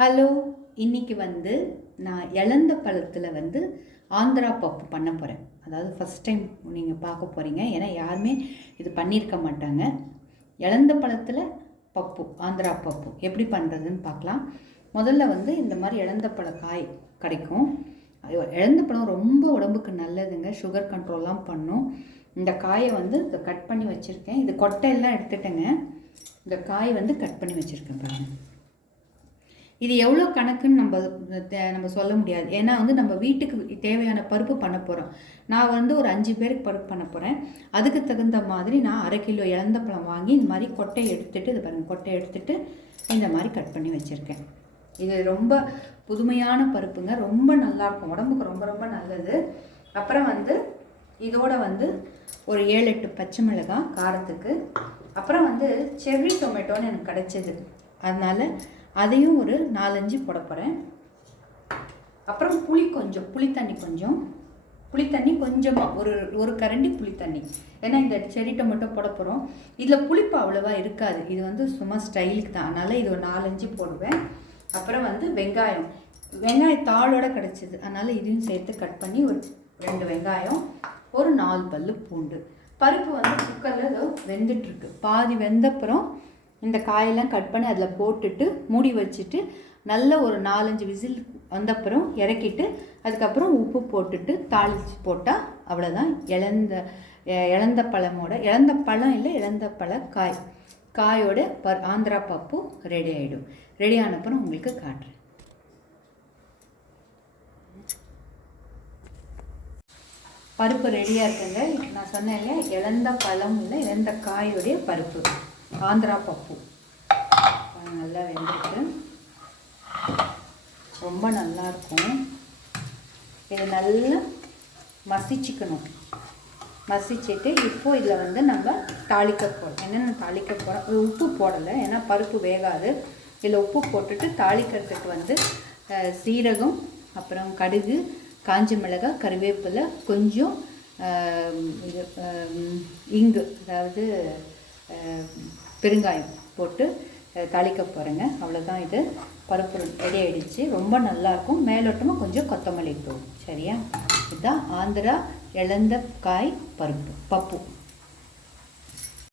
Hello, இன்றைக்கி நான் இலந்த பழத்தில் ஆந்திரா பப்பு பண்ண போகிறேன். அதாவது ஃபஸ்ட் டைம் நீங்கள் பார்க்க போகிறீங்க. ஏன்னா யாருமே இது பண்ணியிருக்க மாட்டாங்க. இலந்த பழத்தில் பப்பு, ஆந்திரா பப்பு எப்படி பண்ணுறதுன்னு பார்க்கலாம். முதல்ல இந்த மாதிரி இலந்த பழ காய் கிடைக்கும். இலந்த பழம் ரொம்ப உடம்புக்கு நல்லதுங்க. சுகர் கண்ட்ரோல்லாம் பண்ணும். இந்த காயை இதை கட் பண்ணி வச்சுருக்கேன். இது கொட்டையெல்லாம் எடுத்துட்டேங்க. இந்த காய் கட் பண்ணி வச்சுருக்கேன் பாருங்கள். இது எவ்வளோ கணக்குன்னு நம்ம சொல்ல முடியாது. ஏன்னா நம்ம வீட்டுக்கு தேவையான பருப்பு பண்ண போகிறோம். நான் ஒரு 5 பேருக்கு பருப்பு பண்ண போகிறேன். அதுக்கு தகுந்த மாதிரி நான் 1/2 கிலோ இலந்த பழம் வாங்கி இந்த மாதிரி கொட்டையை எடுத்துகிட்டு, இது பாருங்கள், கொட்டையை எடுத்துகிட்டு இந்த மாதிரி கட் பண்ணி வச்சுருக்கேன். இது ரொம்ப புதுமையான பருப்புங்க. ரொம்ப நல்லாயிருக்கும், உடம்புக்கு ரொம்ப ரொம்ப நல்லது. அப்புறம் இதோட ஒரு 7-8 பச்சை மிளகாய் காரத்துக்கு. அப்புறம் செர்ரி டொமேட்டோன்னு எனக்கு கிடச்சிது, அதனால் அதையும் ஒரு 4-5 போட போகிறேன். அப்புறம் புளித்தண்ணி கொஞ்சமாக ஒரு கரண்டி புளித்தண்ணி. ஏன்னா இந்த செர்ரி டொமேட்டோ போட போகிறோம். இதில் புளிப்பு அவ்வளோவா இருக்காது. இது சும்மா ஸ்டைலுக்கு தான், அதனால் இது ஒரு 4-5 போடுவேன். அப்புறம் வெங்காயத்தாளோடு கிடச்சிது, அதனால் இதையும் சேர்த்து கட் பண்ணி ஒரு 2 வெங்காயம், ஒரு 4 பல்லு பூண்டு. பருப்பு குக்கரில் ஏதோ வெந்துட்டுருக்கு. பாதி வெந்தப்புறம் இந்த காயெல்லாம் கட் பண்ணி அதில் போட்டுட்டு மூடி வச்சுட்டு நல்ல ஒரு 4-5 விசில் வந்தப்புறம் இறக்கிட்டு அதுக்கப்புறம் உப்பு போட்டுட்டு தாளித்து போட்டால் அவ்வளோதான். இலந்த பழம் இல்லை, இலந்த பழ காயோட ஆந்திரா பப்பு ரெடி ஆகிடும். ரெடி ஆனப்புறம் உங்களுக்கு காட்டுறேன். பருப்பு ரெடியாக இருக்குங்க. நான் சொன்னேன் இல்லையா, இலந்த பழம் இல்லை, இலந்த காயோடைய பருப்பு ஆந்திரா பப்பு நல்லா வெந்திருக்கு. ரொம்ப நல்லாயிருக்கும். இது நல்லா மசிச்சுக்கணும். மசிச்சுட்டு இப்போ இதில் நம்ம தாளிக்க போகிறோம். என்னென்ன தாளிக்க போகிறோம், உப்பு போடலை ஏன்னா பருப்பு வேகாது. இதில் உப்பு போட்டுட்டு தாளிக்கிறதுக்கு சீரகம், அப்புறம் கடுகு, காஞ்ச மிளகாய், கருவேப்பிலை, கொஞ்சம் இங்கு, அதாவது பெருங்காயம் போட்டு தாளிக்க போகிறேங்க. அவ்வளோதான். இது பருப்பு ரெடி ஆகிடுச்சு. ரொம்ப நல்லாயிருக்கும். மேலோட்டமாக கொஞ்சம் கொத்தமல்லி தூள். சரியா? இதுதான் ஆந்திரா இலந்த காய் பருப்பு பப்பு.